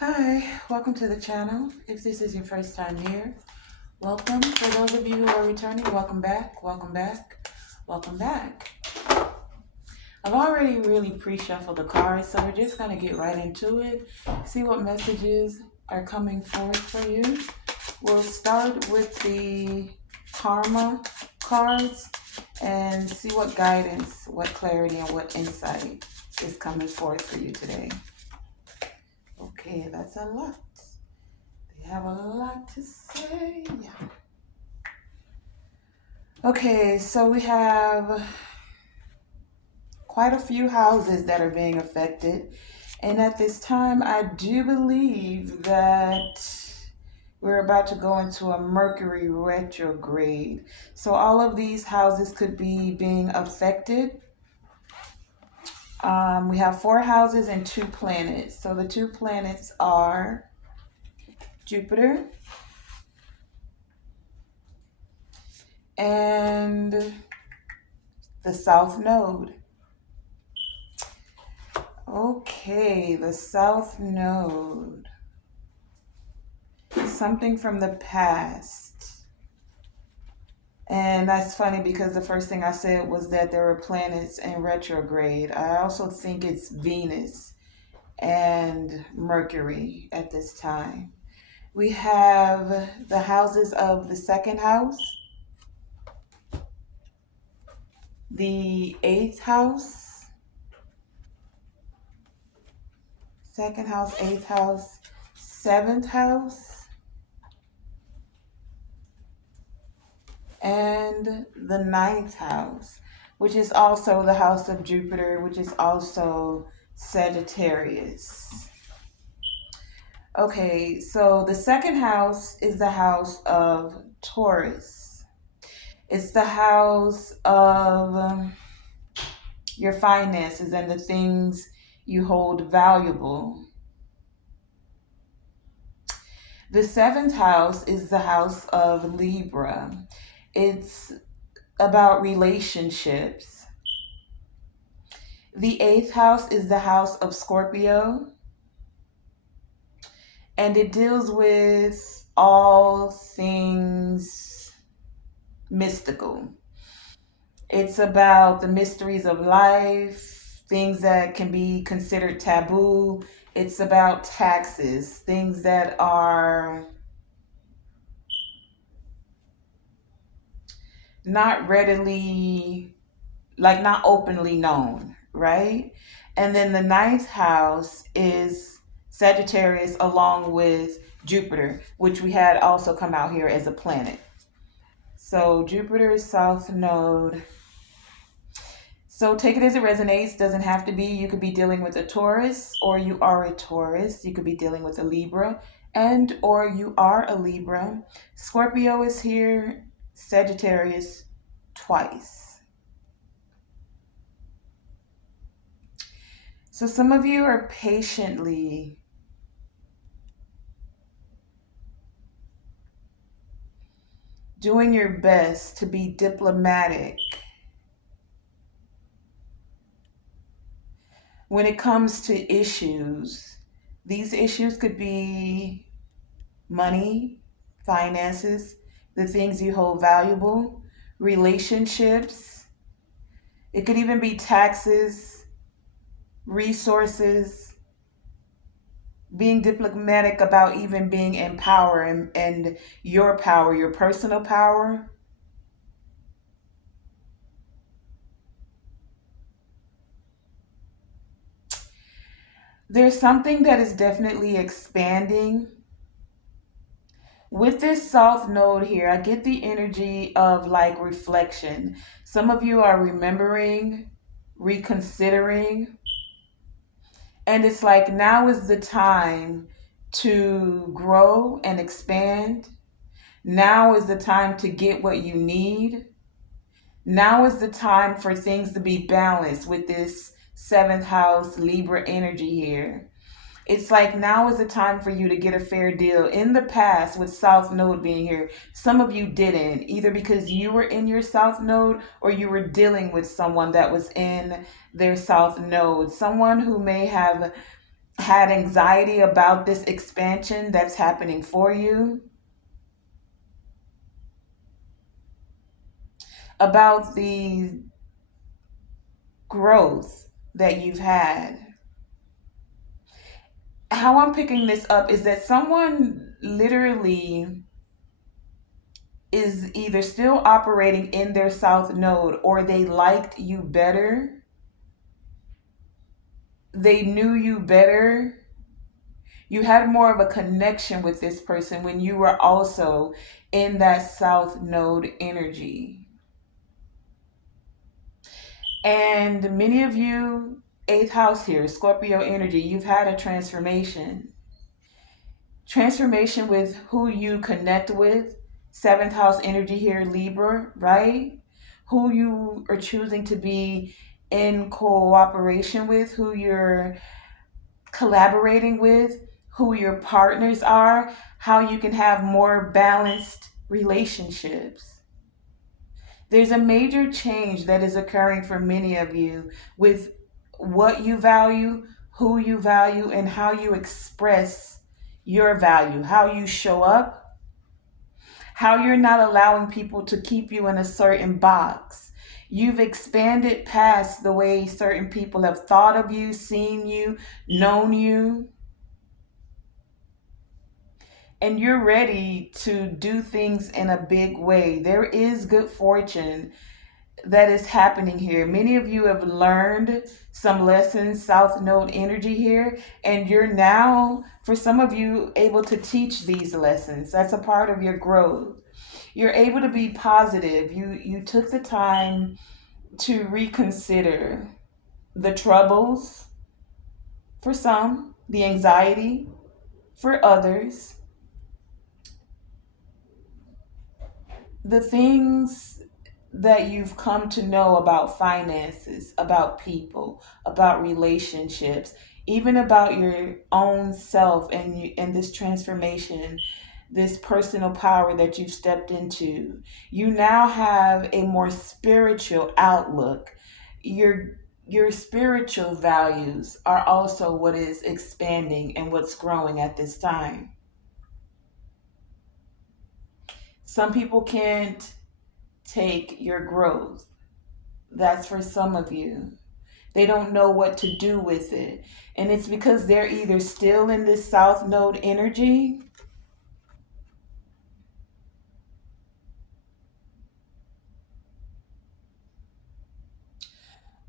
Hi, welcome to the channel. If this is your first time here, welcome. For those of you who are returning, welcome back, welcome back, welcome back. I've already really pre-shuffled the cards, so we're just going to get right into it, see what messages are coming forth for you. We'll start with the Karma cards and see what guidance, what clarity, and what insight is coming forth for you today. Okay, that's a lot. They have a lot to say. Yeah. Okay, so we have quite a few houses that are being affected. And at this time, I do believe that we're about to go into a Mercury retrograde. So all of these houses could be being affected. We have 4 houses and 2 planets. So the 2 planets are Jupiter and the South Node. Okay, the South Node. Something from the past. And that's funny because the first thing I said was that there were planets in retrograde. I also think it's Venus and Mercury at this time. We have the houses of the second house, the 8th house, second house, 8th house, 7th house, and the 9th house, which is also the house of Jupiter, which is also Sagittarius. Okay, so the second house is the house of Taurus. It's the house of your finances and the things you hold valuable. The 7th house is the house of Libra. It's about relationships. The 8th house is the house of Scorpio, and it deals with all things mystical. It's about the mysteries of life, things that can be considered taboo. It's about taxes, things that are not readily, like not openly known, right? And then the 9th house is Sagittarius along with Jupiter, which we had also come out here as a planet. So Jupiter is South Node. So take it as it resonates. Doesn't have to be. You could be dealing with a Taurus, or you are a Taurus. You could be dealing with a Libra, and or you are a Libra. Scorpio is here, Sagittarius twice. So some of you are patiently doing your best to be diplomatic when it comes to issues. These issues could be money, finances, the things you hold valuable, relationships. It could even be taxes, resources, being diplomatic about even being in power and your power, your personal power. There's something that is definitely expanding. With this South Node here, I get the energy of like reflection. Some of you are remembering, reconsidering, and it's like now is the time to grow and expand. Now is the time to get what you need. Now is the time for things to be balanced with this 7th house Libra energy here. It's like now is the time for you to get a fair deal. In the past, with South Node being here, some of you didn't, either because you were in your South Node or you were dealing with someone that was in their South Node. Someone who may have had anxiety about this expansion that's happening for you, about the growth that you've had. How I'm picking this up is that someone literally is either still operating in their south node, or they liked you better, they knew you better, you had more of a connection with this person when you were also in that south node energy. And many of you, eighth house here, Scorpio energy, you've had a transformation with who you connect with. Seventh house energy here, Libra, right? Who you are choosing to be in cooperation with, who you're collaborating with, who your partners are, how you can have more balanced relationships. There's a major change that is occurring for many of you with what you value, who you value, and how you express your value, how you show up, how you're not allowing people to keep you in a certain box. You've expanded past the way certain people have thought of you, seen you, known you, and you're ready to do things in a big way. There is good fortune that is happening here. Many of you have learned some lessons, South Node energy here, and you're now, for some of you, able to teach these lessons. That's a part of your growth. You're able to be positive. You took the time to reconsider the troubles for some, the anxiety for others, the things that you've come to know about finances, about people, about relationships, even about your own self, and this transformation, this personal power that you've stepped into. You now have a more spiritual outlook. Your spiritual values are also what is expanding and what's growing at this time. Some people can't take your growth. That's for some of you. They don't know what to do with it. And it's because they're either still in this South Node energy,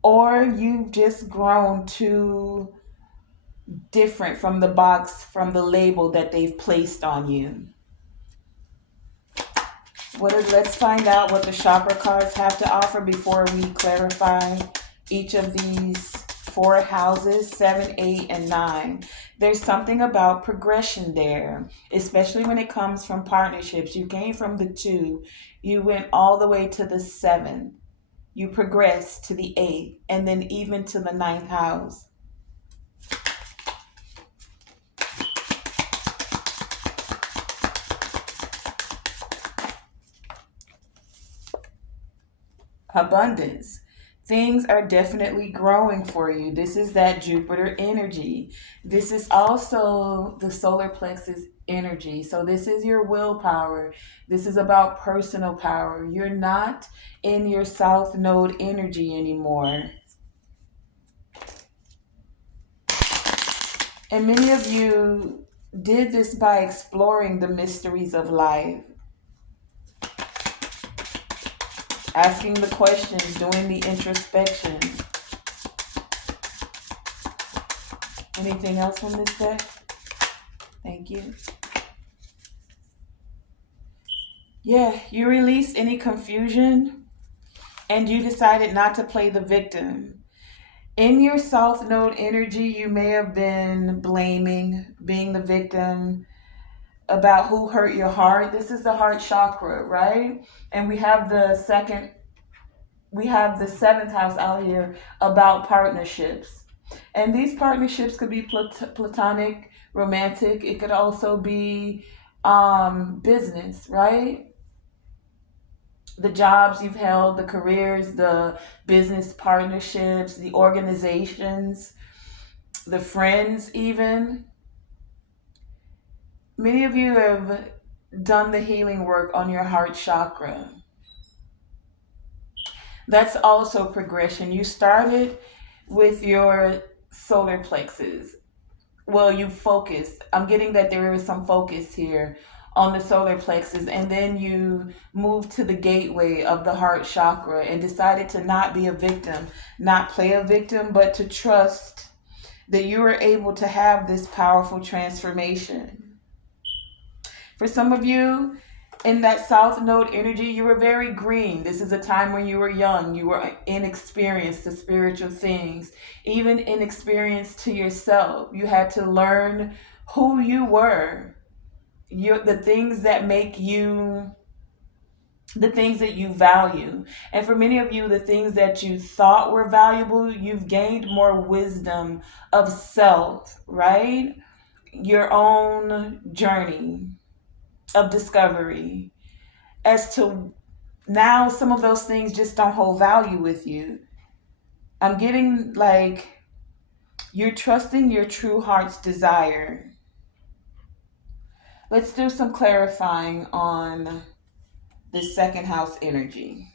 or you've just grown too different from the box, from the label that they've placed on you. Let's find out what the chakra cards have to offer before we clarify each of these four houses, 7, 8, and 9. There's something about progression there, especially when it comes from partnerships. You came from the 2, you went all the way to the 7, you progressed to the 8, and then even to the ninth house. Abundance. Things are definitely growing for you. This is that Jupiter energy. This is also the solar plexus energy. So, this is your willpower. This is about personal power. You're not in your South Node energy anymore. And many of you did this by exploring the mysteries of life, asking the questions, doing the introspection. Anything else from this deck? Thank you. Yeah, you released any confusion and you decided not to play the victim. In your South Node energy, you may have been blaming, being the victim about who hurt your heart. This is the heart chakra, right? And we have the seventh house out here about partnerships. And these partnerships could be platonic, romantic. It could also be business, right? The jobs you've held, the careers, the business partnerships, the organizations. the friends, even. Many of you have done the healing work on your heart chakra. That's also progression. You started with your solar plexus. Well, you focused. I'm getting that there is some focus here on the solar plexus, and then you moved to the gateway of the heart chakra and decided to not be a victim, not play a victim, but to trust that you were able to have this powerful transformation. For some of you, in that South Node energy, you were very green. This is a time when you were young, you were inexperienced to spiritual things, even inexperienced to yourself. You had to learn who you were, the things that make you, the things that you value. And for many of you, the things that you thought were valuable, you've gained more wisdom of self, right? Your own journey of discovery as to now some of those things just don't hold value with you. I'm getting like you're trusting your true heart's desire. Let's do some clarifying on this second house energy.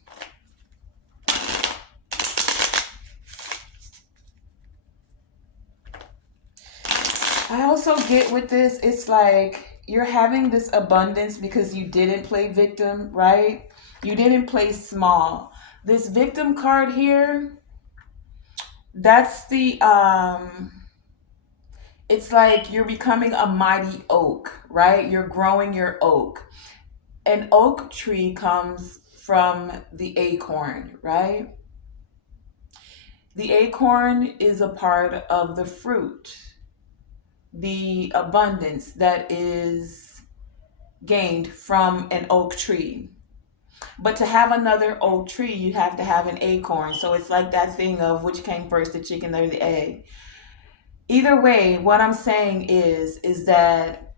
I also get with this, it's like you're having this abundance because you didn't play victim, right? You didn't play small. This victim card here, that's the it's like you're becoming a mighty oak, right? You're growing your oak. An oak tree comes from the acorn, right? The acorn is a part of the fruit, the abundance that is gained from an oak tree. But to have another oak tree, you have to have an acorn. So it's like that thing of which came first, the chicken or the egg. Either way, what I'm saying is that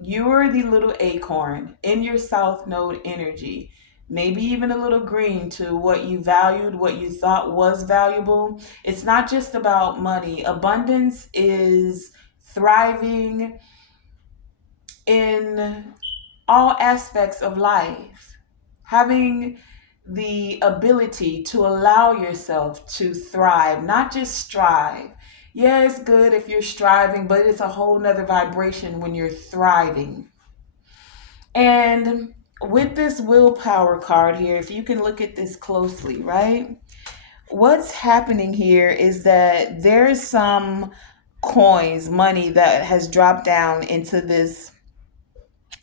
you're the little acorn in your South Node energy, maybe even a little green to what you valued, what you thought was valuable. It's not just about money. Abundance is thriving in all aspects of life, having the ability to allow yourself to thrive, not just strive. Yeah, it's good if you're striving, but it's a whole nother vibration when you're thriving. And with this willpower card here, if you can look at this closely, right? What's happening here is that there's some coins, money that has dropped down into this,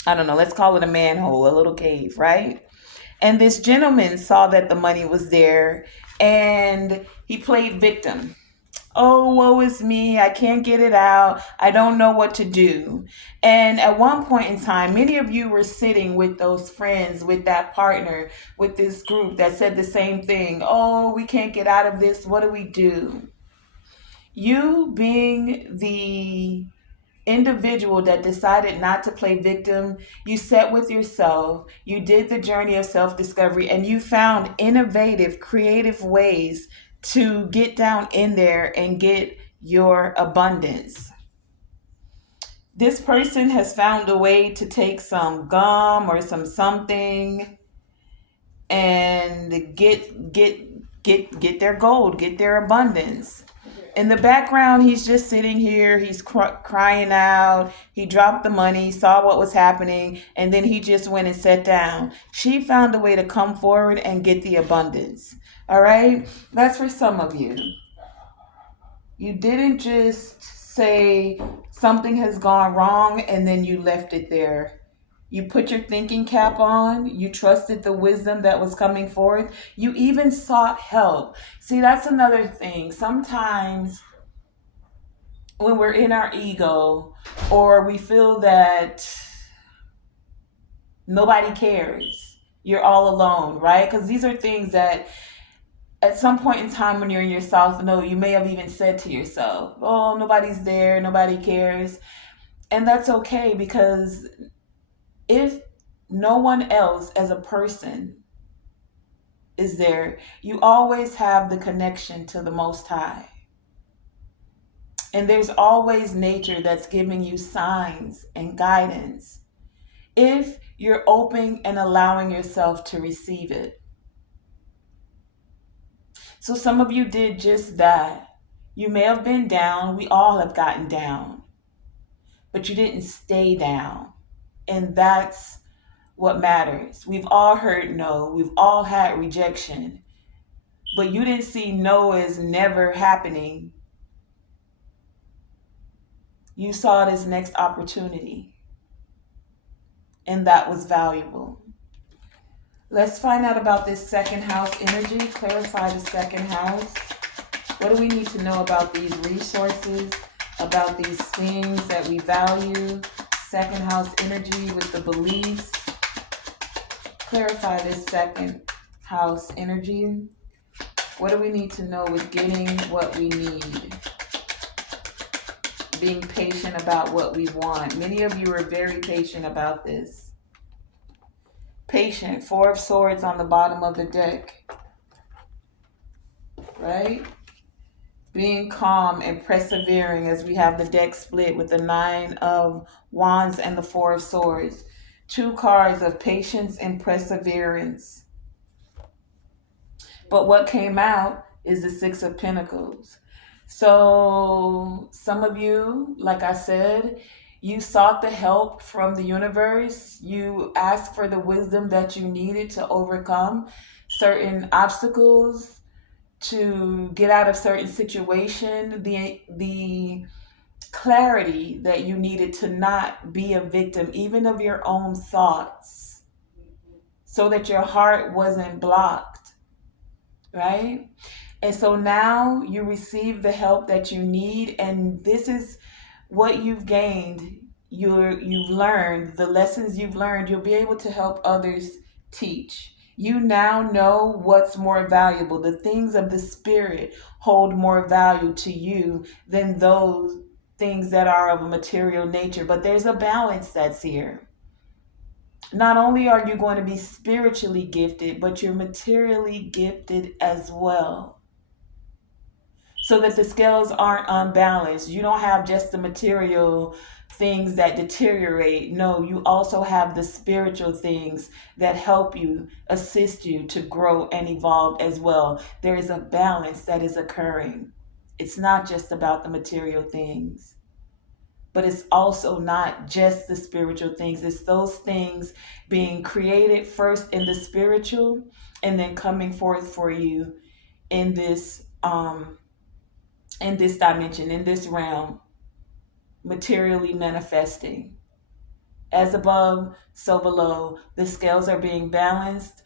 I don't know, let's call it a manhole, a little cave, right? And this gentleman saw that the money was there and he played victim. Oh, woe is me. I can't get it out. I don't know what to do. And at one point in time, many of you were sitting with those friends, with that partner, with this group that said the same thing. Oh, we can't get out of this. What do we do? You being the individual that decided not to play victim, you sat with yourself, you did the journey of self discovery, and you found innovative, creative ways to get down in there and get your abundance. This person has found a way to take some gum or some something and get their gold, get their abundance. In the background, he's just sitting here. He's crying out. He dropped the money, saw what was happening, and then he just went and sat down. She found a way to come forward and get the abundance. All right? That's for some of you. You didn't just say something has gone wrong and then you left it there. You put your thinking cap on. You trusted the wisdom that was coming forth. You even sought help. See, that's another thing. Sometimes when we're in our ego or we feel that nobody cares, you're all alone, right? Because these are things that at some point in time when you're in your South Node, you may have even said to yourself, oh, nobody's there, nobody cares. And that's okay, because if no one else as a person is there, you always have the connection to the Most High. And there's always nature that's giving you signs and guidance if you're open and allowing yourself to receive it. So some of you did just that. You may have been down. We all have gotten down, but you didn't stay down. And that's what matters. We've all heard no. We've all had rejection, but you didn't see no as never happening. You saw it as next opportunity, and that was valuable. Let's find out about this second house energy. Clarify the second house. What do we need to know about these resources, about these things that we value? Second house energy with the beliefs. Clarify this second house energy. What do we need to know with getting what we need? Being patient about what we want. Many of you are very patient about this. Patient. Four of Swords on the bottom of the deck. Right? Being calm and persevering as we have the deck split with the Nine of Wands and the Four of Swords. Two cards of patience and perseverance. But what came out is the Six of Pentacles. So some of you, like I said, you sought the help from the universe. You asked for the wisdom that you needed to overcome certain obstacles, to get out of certain situation, the clarity that you needed to not be a victim even of your own thoughts, so that your heart wasn't blocked, right? And so now you receive the help that you need, and this is what you've gained. You've learned the lessons you've learned. You'll be able to help others teach. You now know what's more valuable. The things of the spirit hold more value to you than those things that are of a material nature. But there's a balance that's here. Not only are you going to be spiritually gifted, but you're materially gifted as well, so that the scales aren't unbalanced. You don't have just the material things that deteriorate. No, you also have the spiritual things that help you, assist you to grow and evolve as well. There is a balance that is occurring. It's not just about the material things, but it's also not just the spiritual things. It's those things being created first in the spiritual and then coming forth for you in this dimension, in this realm, materially manifesting. As above, so below. The scales are being balanced.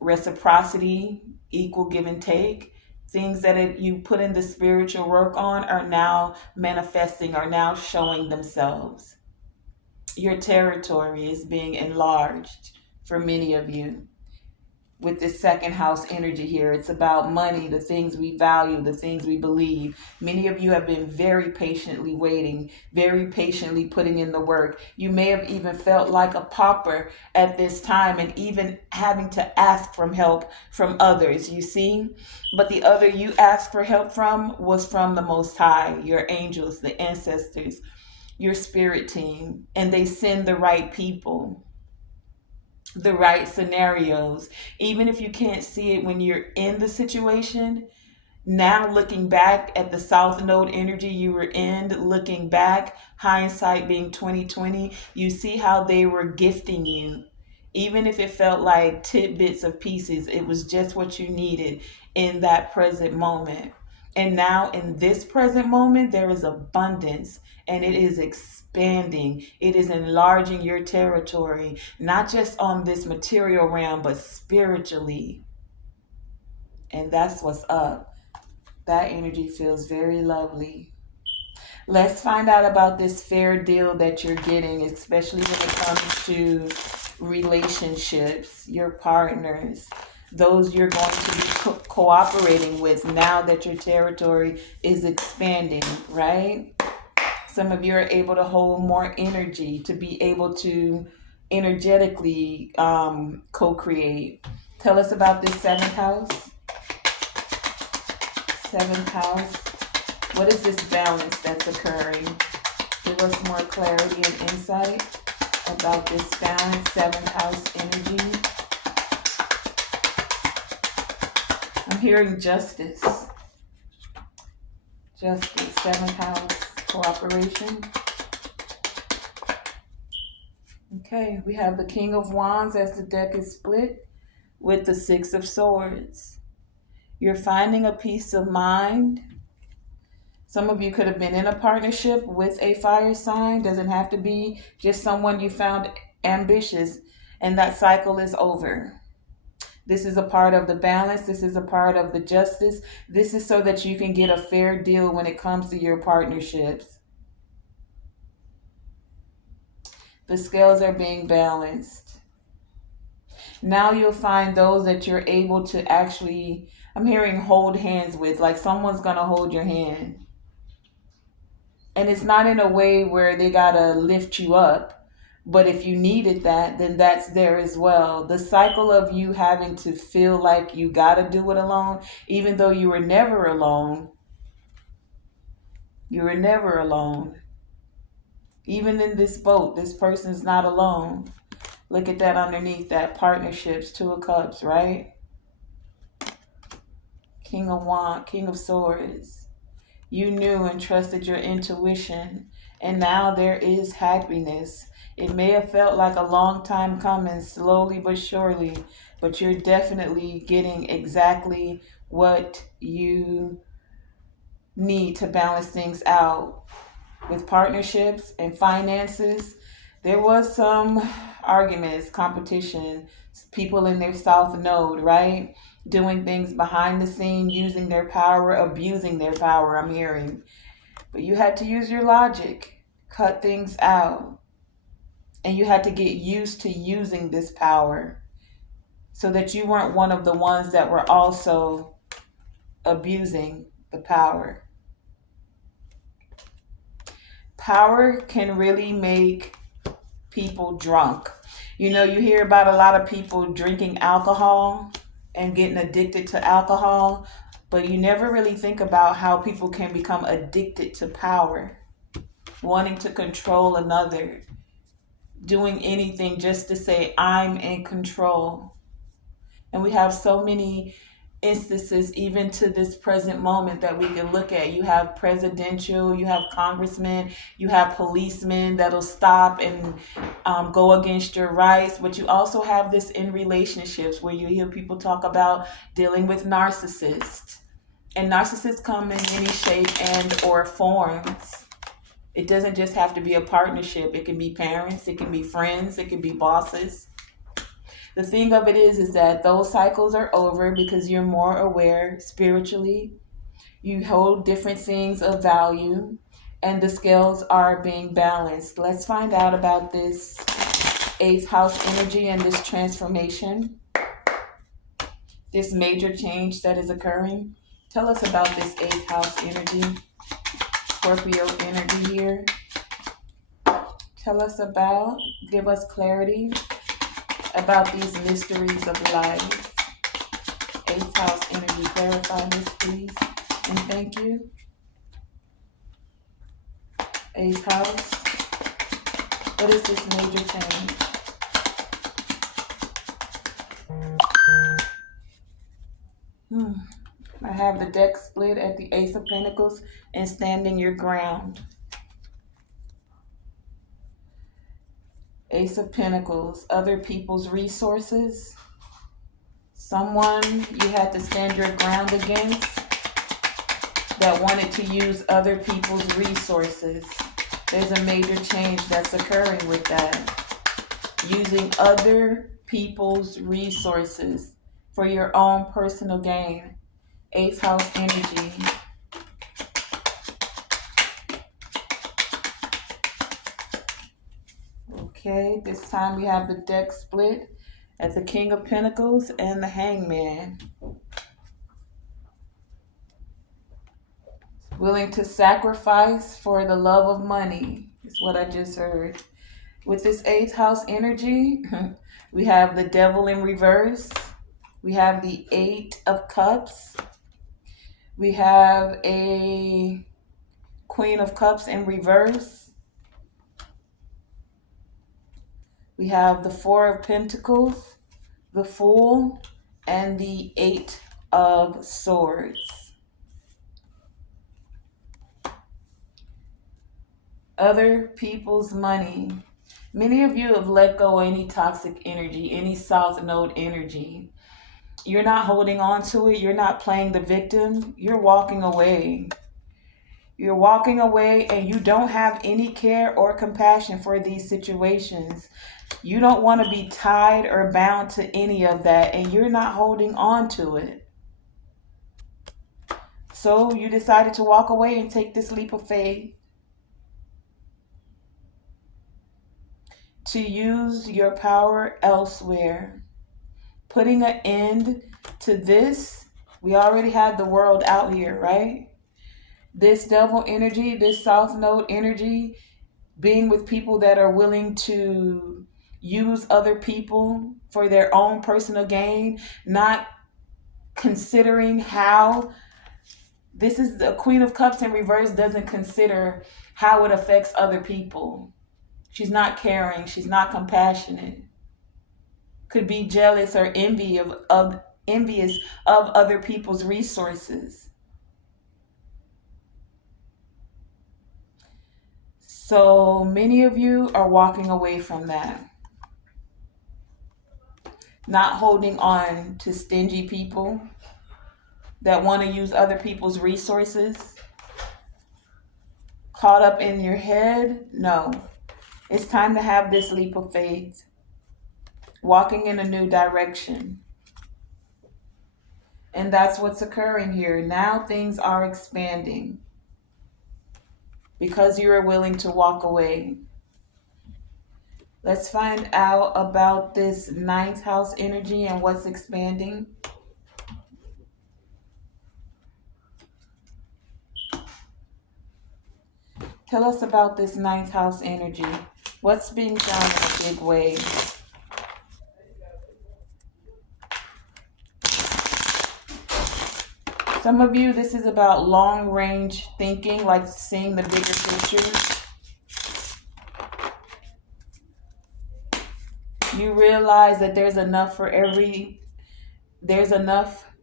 Reciprocity, equal give and take. Things that you put in the spiritual work on are now manifesting, are now showing themselves. Your territory is being enlarged for many of you. With this second house energy here, it's about money, the things we value, the things we believe. Many of you have been very patiently waiting, very patiently putting in the work. You may have even felt like a pauper at this time, and even having to ask for help from others, you see? But the other you asked for help from was from the Most High, your angels, the ancestors, your spirit team, and they send the right people, the right scenarios. Even if you can't see it when you're in the situation, now looking back at the South Node energy you were in, looking back, hindsight being 2020, you see how they were gifting you. Even if it felt like tidbits of pieces, it was just what you needed in that present moment. And now in this present moment, there is abundance, and it is expanding. It is enlarging your territory, not just on this material realm, but spiritually. And that's what's up. That energy feels very lovely. Let's find out about this fair deal that you're getting, especially when it comes to relationships, your partners, those you're going to be cooperating with now that your territory is expanding, right? Some of you are able to hold more energy, to be able to energetically co-create. Tell us about this seventh house. Seventh house. What is this balance that's occurring? Give us more clarity and insight about this balance, seventh house energy. I'm hearing justice. Justice, seventh house, cooperation. Okay, we have the King of Wands as the deck is split with the Six of Swords. You're finding a peace of mind. Some of you could have been in a partnership with a fire sign. Doesn't have to be just someone you found ambitious, and that cycle is over. This is a part of the balance. This is a part of the justice. This is so that you can get a fair deal when it comes to your partnerships. The scales are being balanced. Now you'll find those that you're able to actually, I'm hearing hold hands with, like someone's going to hold your hand. And it's not in a way where they got to lift you up. But if you needed that, then that's there as well. The cycle of you having to feel like you got to do it alone, even though you were never alone. You were never alone. Even in this boat, this person's not alone. Look at that underneath that, partnerships, Two of Cups, right? King of Wands, King of Swords. You knew and trusted your intuition, and now there is happiness. It may have felt like a long time coming, slowly but surely, but you're definitely getting exactly what you need to balance things out. With partnerships and finances, there was some arguments, competition, people in their south node, right? Doing things behind the scene, using their power, abusing their power, I'm hearing. But you had to use your logic, cut things out. And you had to get used to using this power so that you weren't one of the ones that were also abusing the power. Power can really make people drunk. You know, you hear about a lot of people drinking alcohol and getting addicted to alcohol, but you never really think about how people can become addicted to power, wanting to control another, doing anything just to say, I'm in control. And we have so many instances, even to this present moment, that we can look at. You have presidential, you have congressmen, you have policemen that'll stop and go against your rights. But you also have this in relationships where you hear people talk about dealing with narcissists. And narcissists come in any shape and or forms. It doesn't just have to be a partnership. It can be parents, it can be friends, it can be bosses. The thing of it is that those cycles are over because you're more aware spiritually. You hold different things of value, and the scales are being balanced. Let's find out about this eighth house energy and this transformation, this major change that is occurring. Tell us about this eighth house energy, Scorpio energy here. Tell us about, give us clarity about these mysteries of life. Eighth house energy, clarify this please, and thank you. Eighth house, what is this major change? I have the deck split at the Ace of Pentacles and standing your ground. Ace of Pentacles, other people's resources. Someone you had to stand your ground against that wanted to use other people's resources. There's a major change that's occurring with that. Using other people's resources for your own personal gain. Eighth house energy. Okay, this time we have the deck split at the King of Pentacles and the Hangman. Willing to sacrifice for the love of money is what I just heard. With this eighth house energy, we have the Devil in reverse. We have the Eight of Cups. We have a Queen of Cups in reverse. We have the Four of Pentacles, the Fool, and the Eight of Swords. Other people's money. Many of you have let go of any toxic energy, any South Node energy. You're not holding on to it. You're not playing the victim. You're walking away. You're walking away and you don't have any care or compassion for these situations. You don't want to be tied or bound to any of that, and you're not holding on to it. So you decided to walk away and take this leap of faith to use your power elsewhere. Putting an end to this. We already had the world out here, right? This devil energy, this South Node energy, being with people that are willing to use other people for their own personal gain, not considering how. This is the Queen of Cups in reverse, doesn't consider how it affects other people. She's not caring. She's not compassionate. Could be jealous or envious of other people's resources. So many of you are walking away from that. Not holding on to stingy people that want to use other people's resources. Caught up in your head? No. It's time to have this leap of faith. Walking in a new direction. And that's what's occurring here. Now things are expanding because you are willing to walk away. Let's find out about this ninth house energy and what's expanding. Tell us about this ninth house energy. What's being shown in a big way? Some of you, this is about long range thinking, like seeing the bigger picture. You realize that there's enough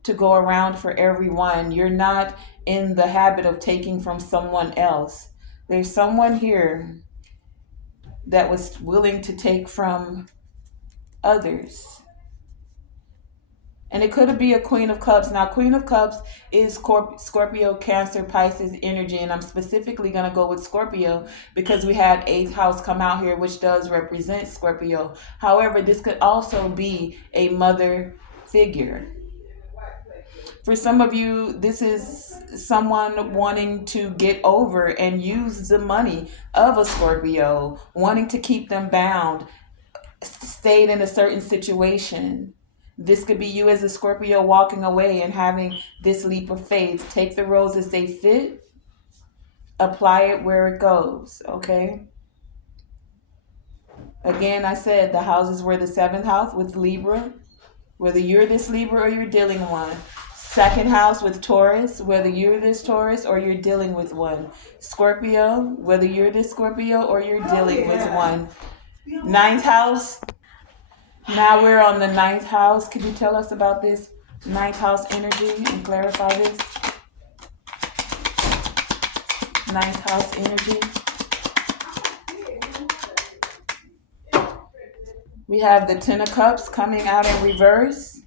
to go around for everyone. You're not in the habit of taking from someone else. There's someone here that was willing to take from others. And it could be a Queen of Cups. Now, Queen of Cups is Scorpio, Cancer, Pisces energy. And I'm specifically going to go with Scorpio because we had 8th house come out here, which does represent Scorpio. However, this could also be a mother figure. For some of you, this is someone wanting to get over and use the money of a Scorpio, wanting to keep them bound, stayed in a certain situation. This could be you as a Scorpio walking away and having this leap of faith. Take the roles as they fit. Apply it where it goes, okay? Again, I said the houses were the 7th house with Libra, whether you're this Libra or you're dealing with one. 2nd house with Taurus, whether you're this Taurus or you're dealing with one. Scorpio, whether you're this Scorpio or you're dealing with one. 9th house. Now we're on the 9th house. Could you tell us about this 9th house energy and clarify this? 9th house energy. We have the 10 of Cups coming out in reverse.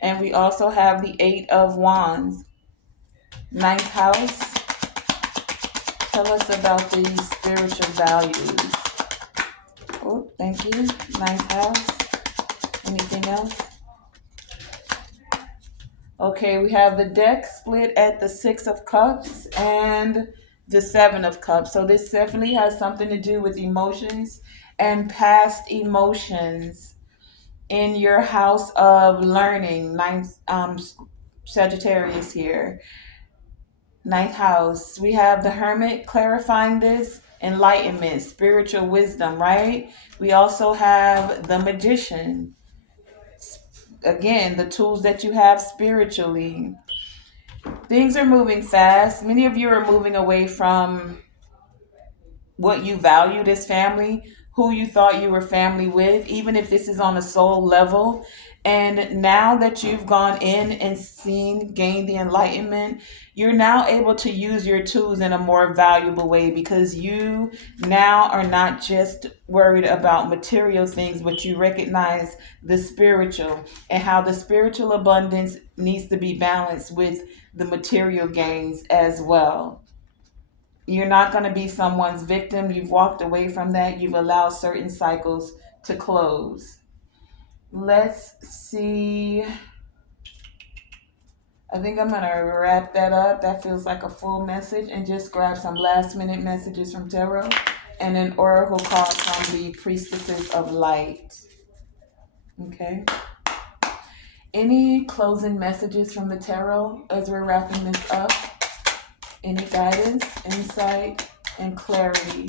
And we also have the 8 of Wands. 9th house. Tell us about these spiritual values. Oh, thank you. 9th house. Anything else? Okay, we have the deck split at the 6 of Cups and the 7 of Cups. So this definitely has something to do with emotions and past emotions in your house of learning. 9th Sagittarius here. 9th house. We have the Hermit clarifying this. Enlightenment, spiritual wisdom, right? We also have the Magician. Again, the tools that you have spiritually. Things are moving fast. Many of you are moving away from what you valued as family, who you thought you were family with, even if this is on a soul level. And now that you've gone in and seen, gained the enlightenment, you're now able to use your tools in a more valuable way because you now are not just worried about material things, but you recognize the spiritual and how the spiritual abundance needs to be balanced with the material gains as well. You're not going to be someone's victim. You've walked away from that. You've allowed certain cycles to close. Let's see. I think I'm going to wrap that up. That feels like a full message, and just grab some last minute messages from Tarot and an oracle card from the Priestesses of Light. Okay. Any closing messages from the Tarot as we're wrapping this up? Any guidance, insight, and clarity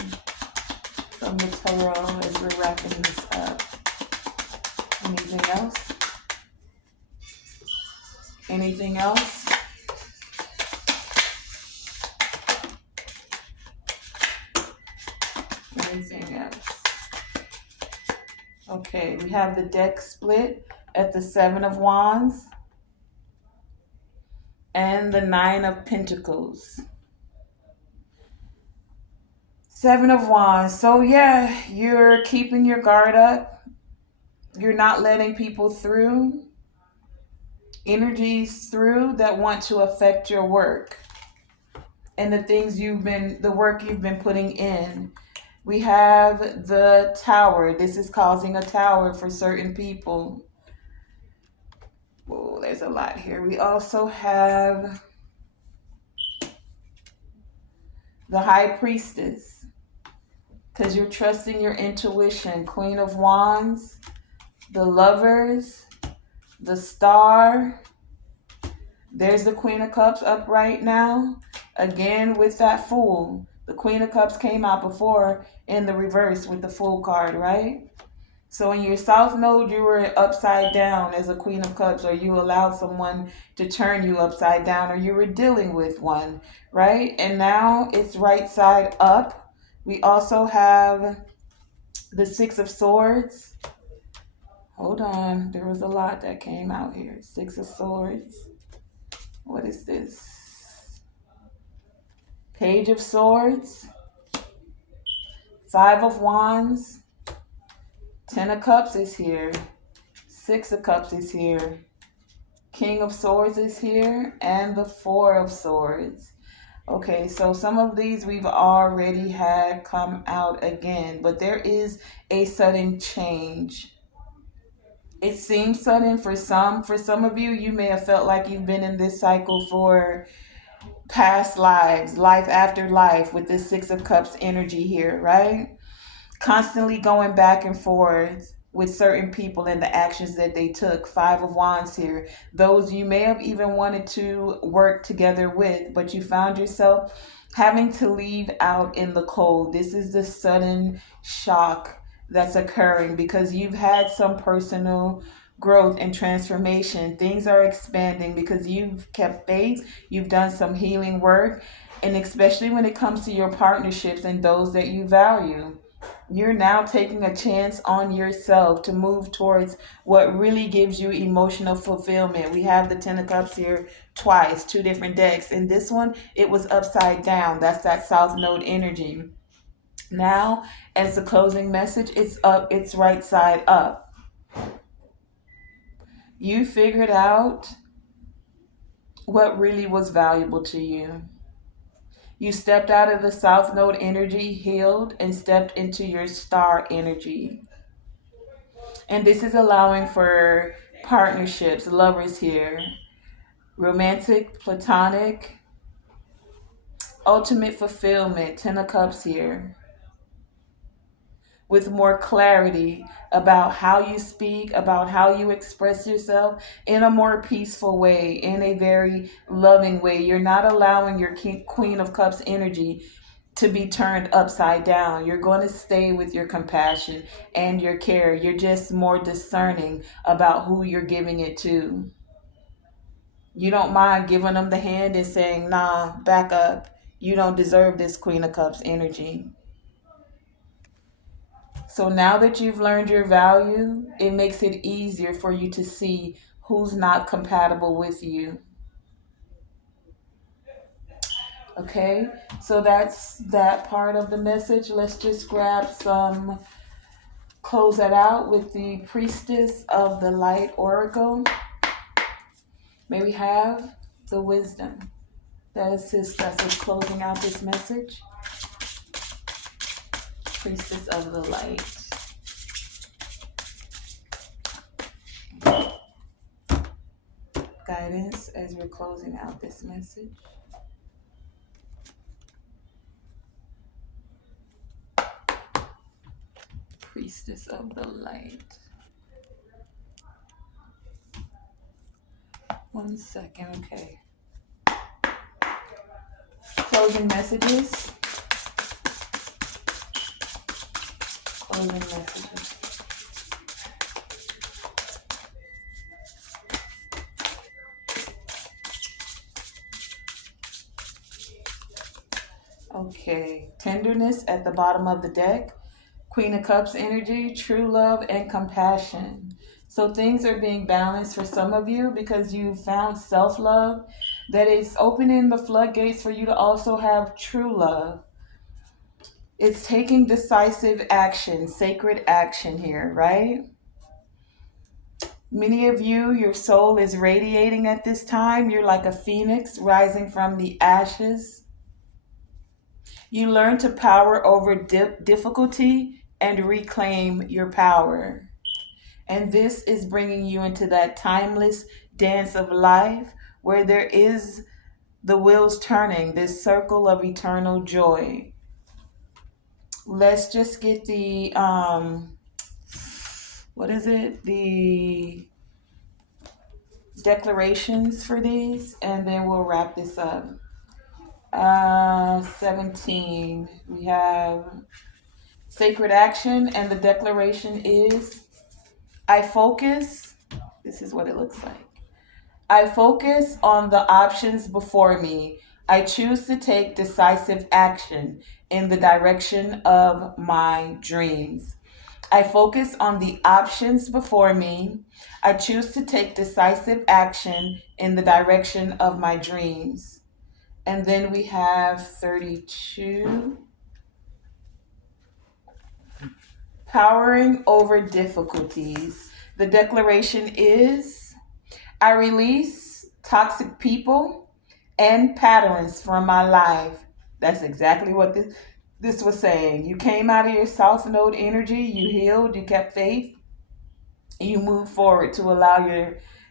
from the Tarot as we're wrapping this up? Anything else? Anything else? Anything else? Okay, we have the deck split at the Seven of Wands and the Nine of Pentacles. Seven of Wands. So yeah, you're keeping your guard up. You're not letting people through, energies through that want to affect your work and the work you've been putting in. We have the Tower. This is causing a tower for certain people. Oh, there's a lot here. We also have the High Priestess, because you're trusting your intuition. Queen of Wands, the Lovers, the Star. There's the Queen of Cups up right now. Again with that Fool. The Queen of Cups came out before in the reverse with the Fool card, right? So in your South Node, you were upside down as a Queen of Cups, or you allowed someone to turn you upside down, or you were dealing with one, right? And now it's right side up. We also have the Six of Swords. Hold on. There was a lot that came out here. Six of Swords. What is this? Page of Swords. Five of Wands. Ten of Cups is here. Six of Cups is here. King of Swords is here. And the Four of Swords. Okay, so some of these we've already had come out again. But there is a sudden change. It seems sudden for some. For some of you, you may have felt like you've been in this cycle for past lives, life after life, with this Six of Cups energy here, right? Constantly going back and forth with certain people and the actions that they took. Five of Wands here. Those you may have even wanted to work together with, but you found yourself having to leave out in the cold. This is the sudden shock that's occurring because you've had some personal growth and transformation. Things are expanding because you've kept faith, you've done some healing work, and especially when it comes to your partnerships and those that you value. You're now taking a chance on yourself to move towards what really gives you emotional fulfillment. We have the Ten of Cups here twice, two different decks. In this one, it was upside down. That's that South Node energy. Now, as the closing message, it's up, it's right side up. You figured out what really was valuable to you. You stepped out of the South Node energy, healed, and stepped into your star energy. And this is allowing for partnerships, lovers here, romantic, platonic, ultimate fulfillment, Ten of Cups here, with more clarity about how you speak, about how you express yourself in a more peaceful way, in a very loving way. You're not allowing your Queen of Cups energy to be turned upside down. You're going to stay with your compassion and your care. You're just more discerning about who you're giving it to. You don't mind giving them the hand and saying, nah, back up. You don't deserve this Queen of Cups energy. So now that you've learned your value, it makes it easier for you to see who's not compatible with you. Okay, so that's that part of the message. Let's just grab some, close that out with the Priestess of the Light Oracle. May we have the wisdom that assists us in closing out this message. Priestess of the Light. Guidance as we're closing out this message. Priestess of the Light. 1 second, okay. Closing messages. Closing messages. Okay. Tenderness at the bottom of the deck. Queen of Cups energy, true love, and compassion. So things are being balanced for some of you because you found self-love, that is opening the floodgates for you to also have true love. It's taking decisive action, sacred action here, right? Many of you, your soul is radiating at this time. You're like a phoenix rising from the ashes. You learn to power over difficulty and reclaim your power. And this is bringing you into that timeless dance of life where there is the wheels turning, this circle of eternal joy. Let's just get the, what is it? The declarations for these, and then we'll wrap this up. 17, we have sacred action, and the declaration is, I focus, this is what it looks like. I focus on the options before me. I choose to take decisive action in the direction of my dreams. I focus on the options before me. I choose to take decisive action in the direction of my dreams. And then we have 32. Powering over difficulties. The declaration is, I release toxic people and patterns from my life. That's exactly what this was saying. You came out of your South Node energy, you healed, you kept faith, you move forward to allow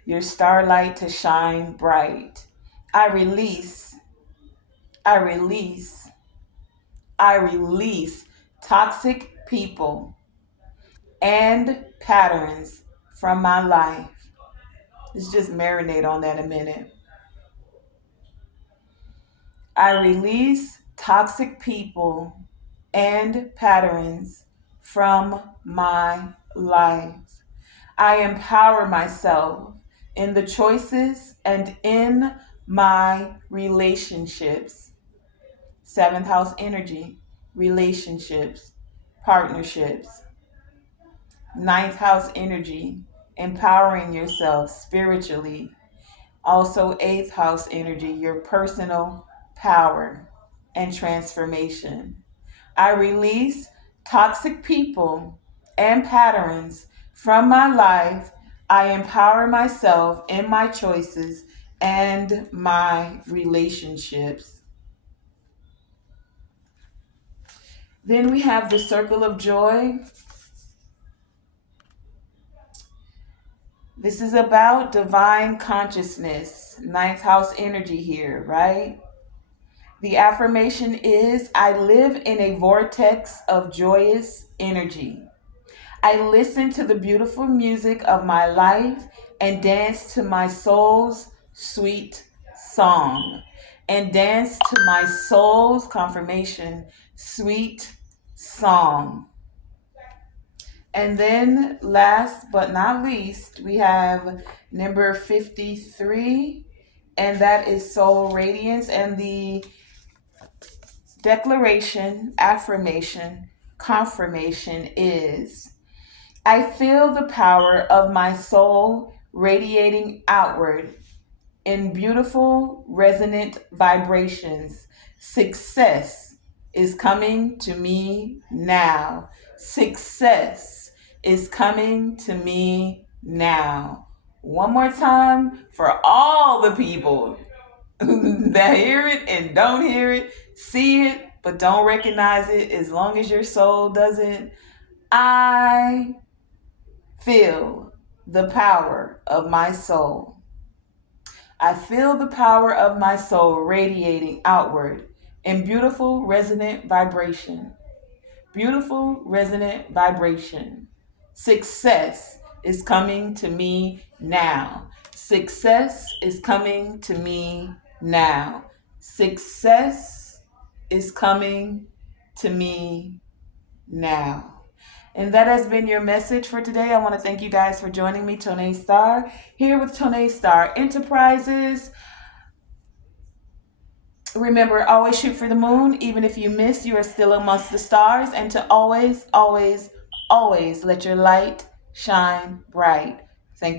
your starlight to shine bright. I release, I release, I release toxic people and patterns from my life. Let's just marinate on that a minute. I release toxic people and patterns from my life. I empower myself in the choices and in my relationships. Seventh house energy, relationships, partnerships. Ninth house energy, empowering yourself spiritually. Also, eighth house energy, your personal power and transformation. I release toxic people and patterns from my life. I empower myself in my choices and my relationships. Then we have the circle of joy. This is about divine consciousness, ninth house energy here, right? The affirmation is, I live in a vortex of joyous energy. I listen to the beautiful music of my life and dance to my soul's sweet song. And dance to my soul's confirmation, sweet song. And then last but not least, we have number 53. and that is soul radiance. And the declaration, affirmation, confirmation is: I feel the power of my soul radiating outward in beautiful, resonant vibrations. Success is coming to me now. Success is coming to me now. One more time for all the people that hear it and don't hear it, see it, but don't recognize it, as long as your soul doesn't. I feel the power of my soul. I feel the power of my soul radiating outward in beautiful resonant vibration. Beautiful resonant vibration. Success is coming to me now. Success is coming to me now. Success is coming to me now. And that has been your message for today. I want to thank you guys for joining me, Tonae Star, here with Tonae Star Enterprises. Remember, always shoot for the moon. Even if you miss, you are still amongst the stars. And to always, always, always let your light shine bright. Thank you.